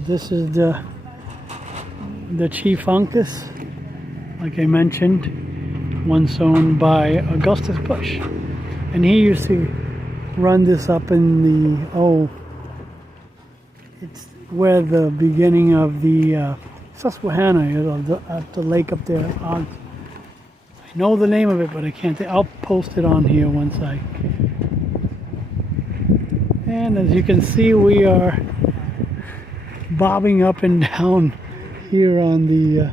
this is the Chief Uncas, like I mentioned, once owned by Adolphus Busch, and he used to run this up in the it's where the beginning of the Susquehanna is, at the lake up there. I know the name of it, but I can't think. I'll post it on here once I. And as you can see, we are bobbing up and down here on the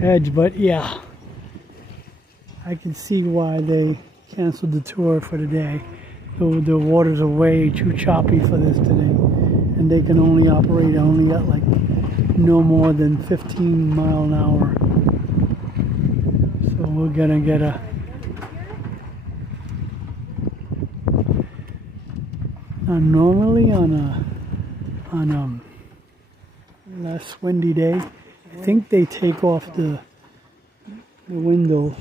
edge, but yeah, I can see why they canceled the tour for today. The waters are way too choppy for this today, and they can only operate only at like no more than 15 mile an hour. So we're gonna get a normally on a less windy day, I think they take off the windows,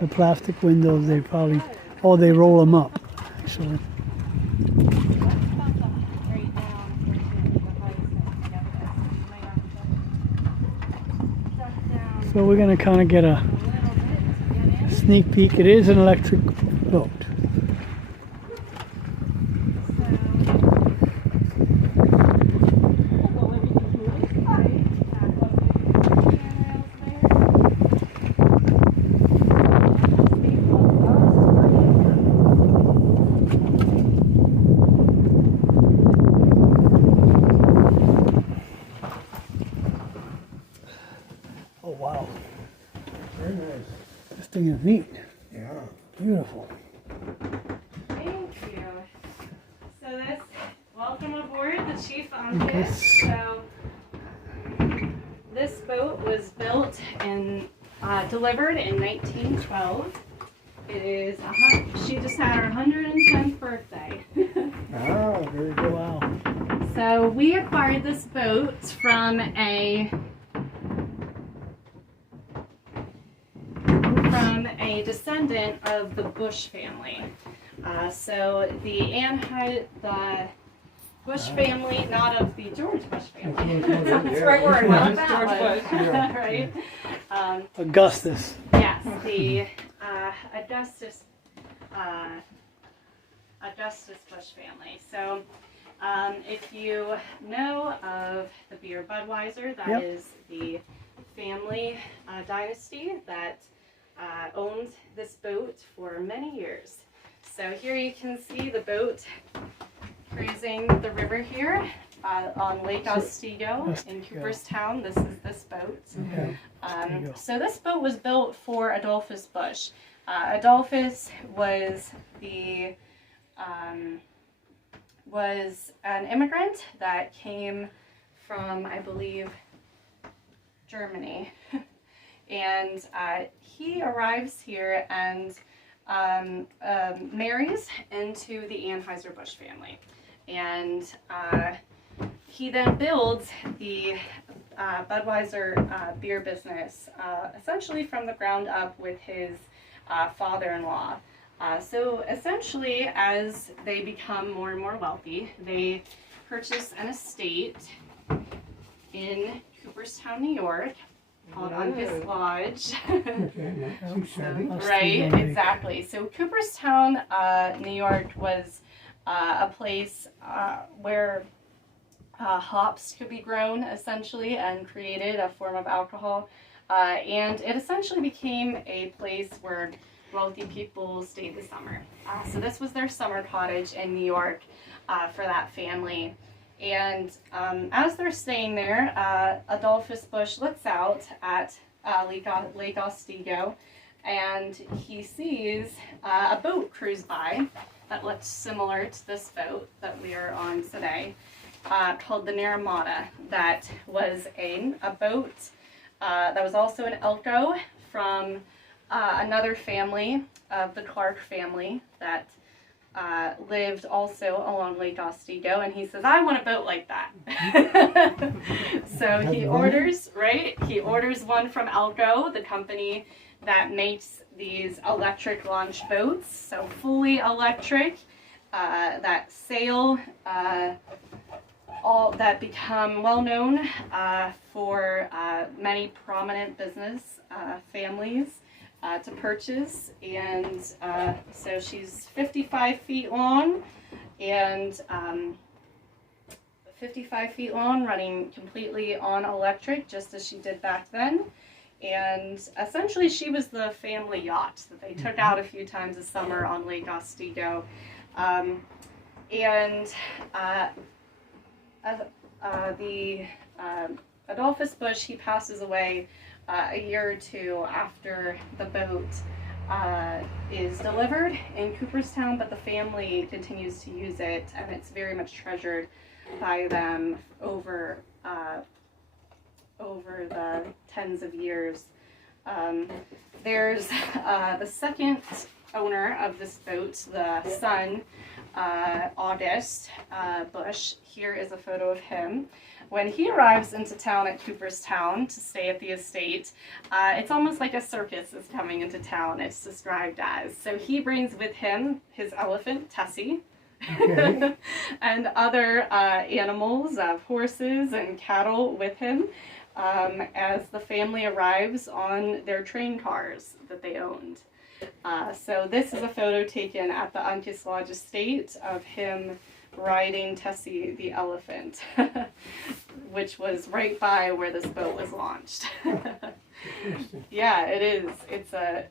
the plastic windows. They probably, or they roll them up actually. So we're gonna kind of get a sneak peek. It is an electric boat. Oh wow. Very nice. This thing is neat. Yeah. Beautiful. Thank you. So this, welcome aboard the Chief Uncas. So this boat was built and delivered in 1912. It is, she just had her 110th birthday. Ah, very good. Wow. So we acquired this boat from a descendant of the Busch family. So the Busch family, not of the George Bush family. That's the right word, not that George one. Bush, yeah. Right? Augustus. Yes, the Adolphus Busch family. So if you know of the beer Budweiser, that is the family dynasty that owned this boat for many years. So here you can see the boat cruising the river here on Lake Otsego in Cooperstown. This is this boat. Okay. So this boat was built for Adolphus Busch. Adolphus was an immigrant that came from, I believe, Germany. And he arrives here and marries into the Anheuser-Busch family. And he then builds the Budweiser beer business essentially from the ground up with his father-in-law. So essentially, as they become more and more wealthy, they purchase an estate in Cooperstown, New York, called Uncas Lodge. Right, exactly. So Cooperstown, New York was a place where hops could be grown essentially and created a form of alcohol. And it essentially became a place where wealthy people stayed the summer. So this was their summer cottage in New York for that family. And as they're staying there, Adolphus Busch looks out at Lake Otsego, and he sees a boat cruise by that looks similar to this boat that we are on today, called the Naramata. That was a boat that was also an ELCO from another family of the Clark family that lived also along Lake Otsego, and he says, I want a boat like that. So he orders one from ELCO, the company that makes these electric launch boats, so fully electric, that sail all that become well known for many prominent business families to purchase. And so she's 55 feet long and 55 feet long, running completely on electric, just as she did back then. And essentially she was the family yacht that they took out a few times a summer on Lake Otsego. Adolphus Busch, he passes away a year or two after the boat is delivered in Cooperstown, but the family continues to use it, and it's very much treasured by them over the tens of years. There's the second owner of this boat, the son, Adolphus Busch. Here is a photo of him. When he arrives into town at Cooperstown to stay at the estate, it's almost like a circus is coming into town, it's described as. So he brings with him his elephant, Tessie, Okay. and other animals, horses and cattle with him, as the family arrives on their train cars that they owned. So this is a photo taken at the Uncas Lodge estate of him riding Tessie the elephant, which was right by where this boat was launched. Yeah, it is. It's a,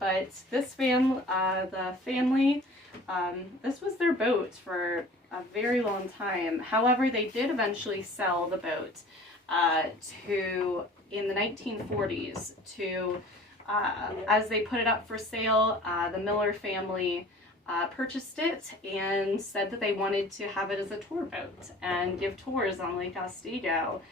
but this the family, this was their boat for a very long time. However, they did eventually sell the boat in the 1940s to, as they put it up for sale, the Miller family purchased it and said that they wanted to have it as a tour boat and give tours on Lake Otsego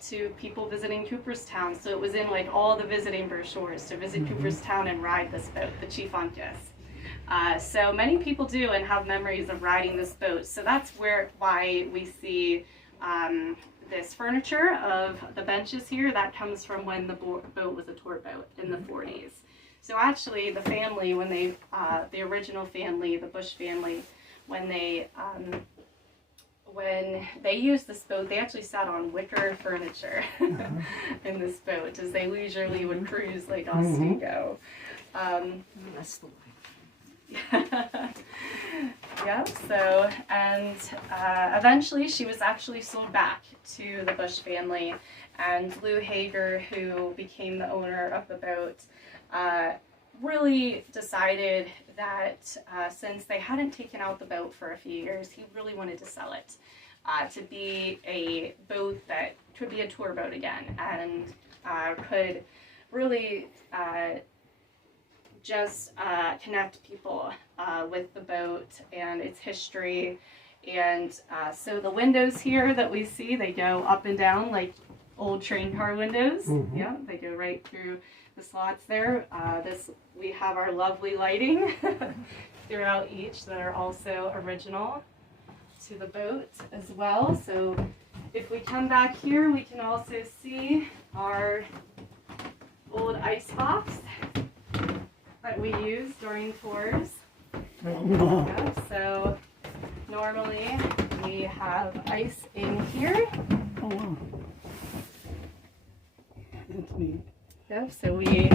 to people visiting Cooperstown. So it was in like all the visiting brochures to visit Cooperstown and ride this boat, the Chief Uncas. So many people do and have memories of riding this boat. So that's why we see this furniture of the benches here. That comes from when the boat was a tour boat in the 40s. So actually the family, when they, the original family, the Busch family, when they used this boat, they actually sat on wicker furniture in this boat as they leisurely would cruise Lake Otsego. That's the life. Yeah, so, and eventually she was actually sold back to the Busch family, and Lou Hager, who became the owner of the boat, really decided that since they hadn't taken out the boat for a few years, he really wanted to sell it to be a boat that could be a tour boat again, and could really just connect people with the boat and its history. And so the windows here that we see, they go up and down like old train car windows. Yeah, they go right through the slots there. We have our lovely lighting throughout each that are also original to the boat as well. So if we come back here, we can also see our old ice box that we use during tours. Yeah, so normally we have ice in here. Oh wow, that's neat. Yep, so we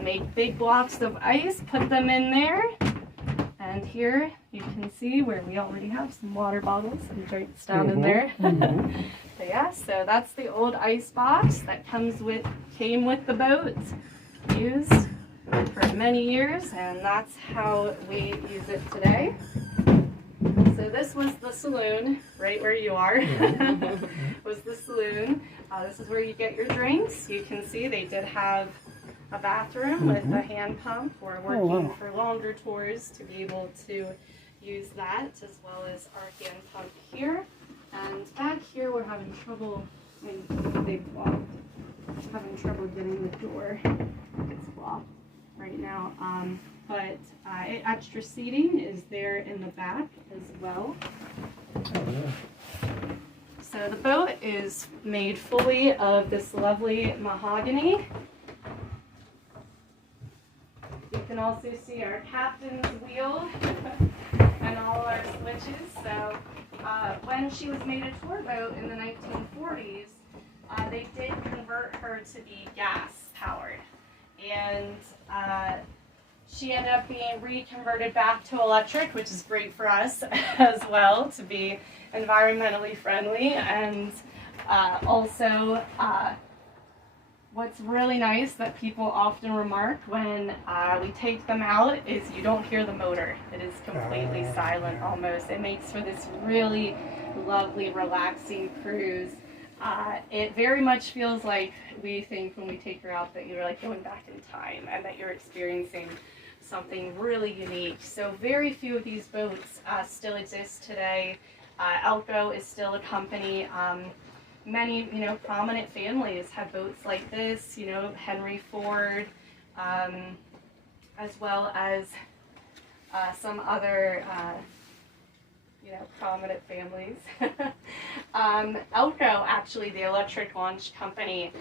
make big blocks of ice, put them in there, and here you can see where we already have some water bottles and drinks down in there. So yeah, so that's the old ice box that came with the boat, used for many years, and that's how we use it today. So this was the saloon, right where you are, was the saloon. This is where you get your drinks. You can see they did have a bathroom with a hand pump. We're working for longer tours to be able to use that, as well as our hand pump here. And back here we're having trouble, they've blocked, having trouble getting the door. It's blocked right now. But extra seating is there in the back as well. So the boat is made fully of this lovely mahogany. You can also see our captain's wheel. And and all our switches. So when she was made a tour boat in the 1940s, they did convert her to be gas powered, and she ended up being reconverted back to electric, which is great for us as well, to be environmentally friendly. And also what's really nice that people often remark when we take them out is you don't hear the motor. It is completely silent almost. It makes for this really lovely, relaxing cruise. It very much feels like we think when we take her out that you're like going back in time and that you're experiencing something really unique. So very few of these boats still exist today. ELCO is still a company. Many, prominent families have boats like this, Henry Ford, as well as some other, prominent families. ELCO, actually, the electric launch company,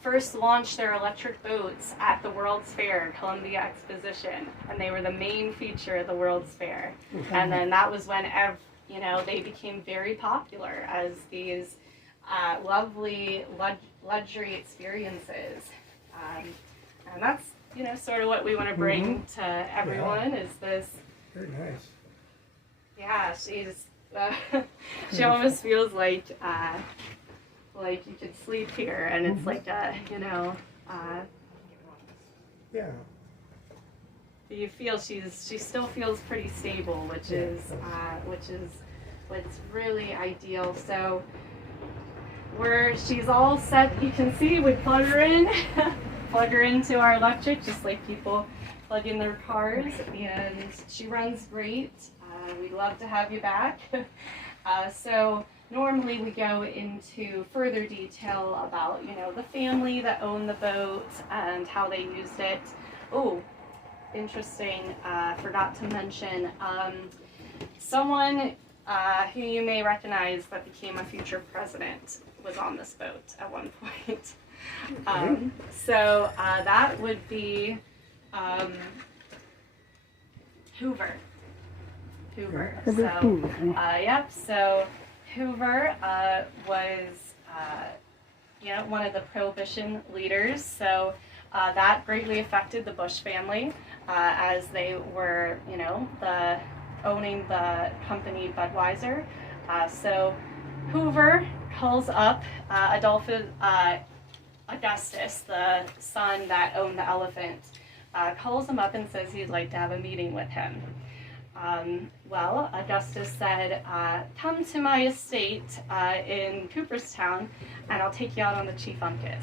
first launched their electric boats at the World's Fair, Columbia Exposition, and they were the main feature of the World's Fair. And then that was when, they became very popular as these lovely luxury experiences. And that's, sort of what we want to bring to everyone is this. Very nice. Yeah, she's, she almost feels like you could sleep here, and it's like Yeah. you feel she still feels pretty stable, which is what's really ideal. So she's all set. You can see we plug her in, plug her into our electric, just like people plug in their cars, and she runs great. We'd love to have you back. So normally we go into further detail about, the family that owned the boat and how they used it. Oh, interesting, forgot to mention, someone who you may recognize that became a future president was on this boat at one point. So that would be Hoover. So, yep. So Hoover was, one of the Prohibition leaders. So that greatly affected the Busch family as they were, owning the company Budweiser. So Hoover calls up Augustus, the son that owned the Elephant, calls him up and says he'd like to have a meeting with him. Well, Augustus said, come to my estate in Cooperstown and I'll take you out on the Chief Uncas.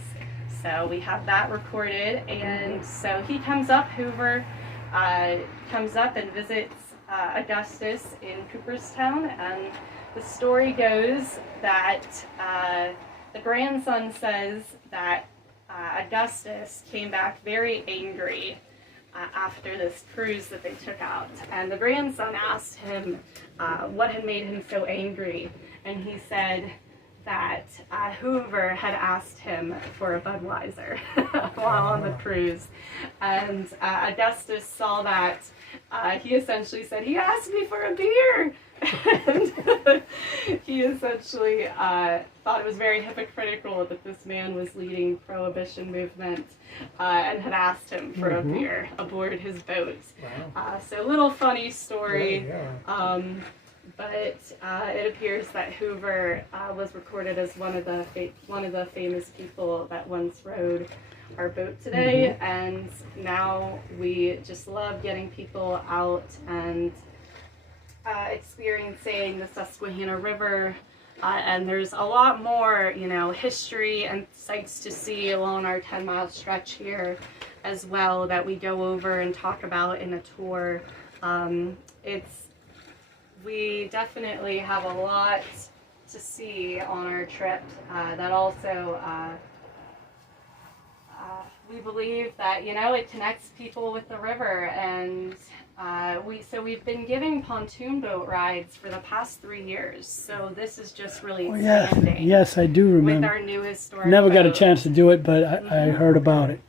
So we have that recorded, and so he comes up, Hoover comes up and visits Augustus in Cooperstown, and the story goes that the grandson says that Augustus came back very angry after this cruise that they took out, and the grandson asked him what had made him so angry, and he said that Hoover had asked him for a Budweiser while on the cruise, and Augustus saw that. He essentially said, he asked me for a beer, and he essentially thought it was very hypocritical that this man was leading Prohibition movement and had asked him for a beer aboard his boat. Wow. So a little funny story, Yeah. but it appears that Hoover was recorded as one of the famous people that once rode our boat today, and now we just love getting people out and experiencing the Susquehanna River, and there's a lot more, history and sights to see along our 10-mile stretch here as well that we go over and talk about in a tour. We definitely have a lot to see on our trip that also we believe that it connects people with the river, and we've been giving pontoon boat rides for the past 3 years, so this is just really expanding. Yes, I do remember. With our new historic Never got a boat. chance to do it, but I heard about it.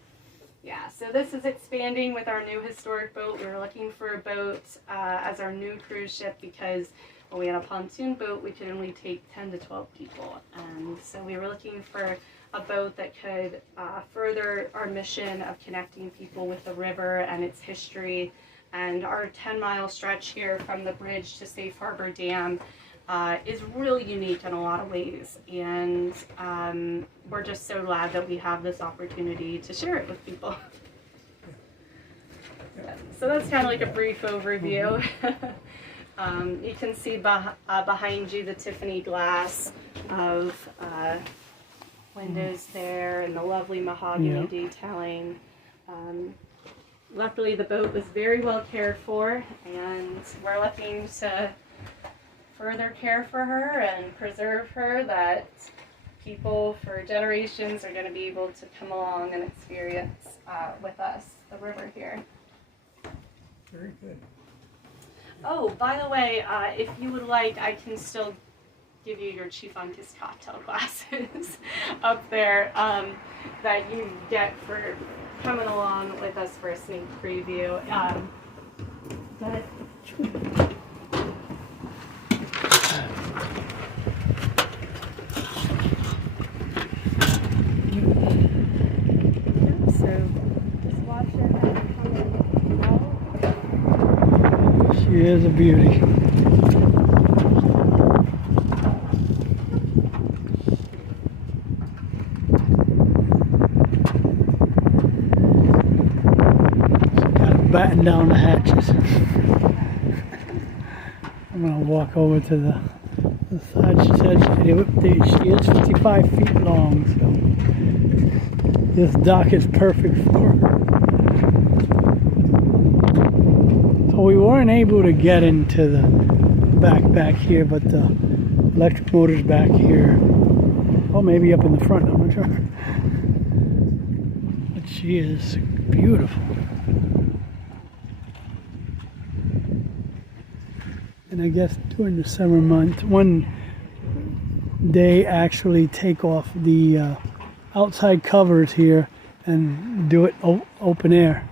Yeah, so So this is expanding with our new historic boat. We were looking for a boat as our new cruise ship because when we had a pontoon boat, we could only take 10 to 12 people. And so we were looking for a boat that could further our mission of connecting people with the river and its history. And our 10-mile stretch here from the bridge to Safe Harbor Dam is really unique in a lot of ways. And we're just so glad that we have this opportunity to share it with people. So that's kind of like a brief overview. You can see behind you the Tiffany glass of windows there and the lovely mahogany detailing. Luckily the boat was very well cared for, and we're looking to further care for her and preserve her, that people for generations are going to be able to come along and experience with us the river here. Very good. Oh, by the way, if you would like, I can still give you your Chief Uncas cocktail glasses up there that you get for coming along with us for a sneak preview. But so just watch it coming out. She is a beauty. Batten down the hatches. I'm going to walk over to the side. She said she is 55 feet long, so this dock is perfect for her. So we weren't able to get into the back here, but the electric motor's back here. Oh, maybe up in the front, I'm not sure. But she is beautiful. And I guess during the summer months, one day actually take off the outside covers here and do it open air.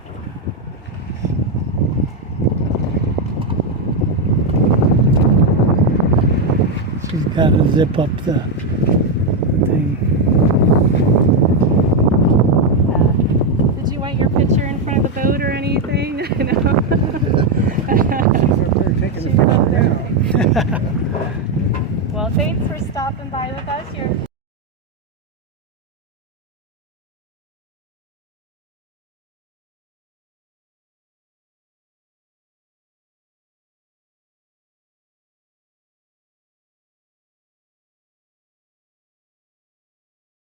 She's got to zip up the thing. Did you want your picture in front of the boat or anything? No. Well, thanks for stopping by with us. You're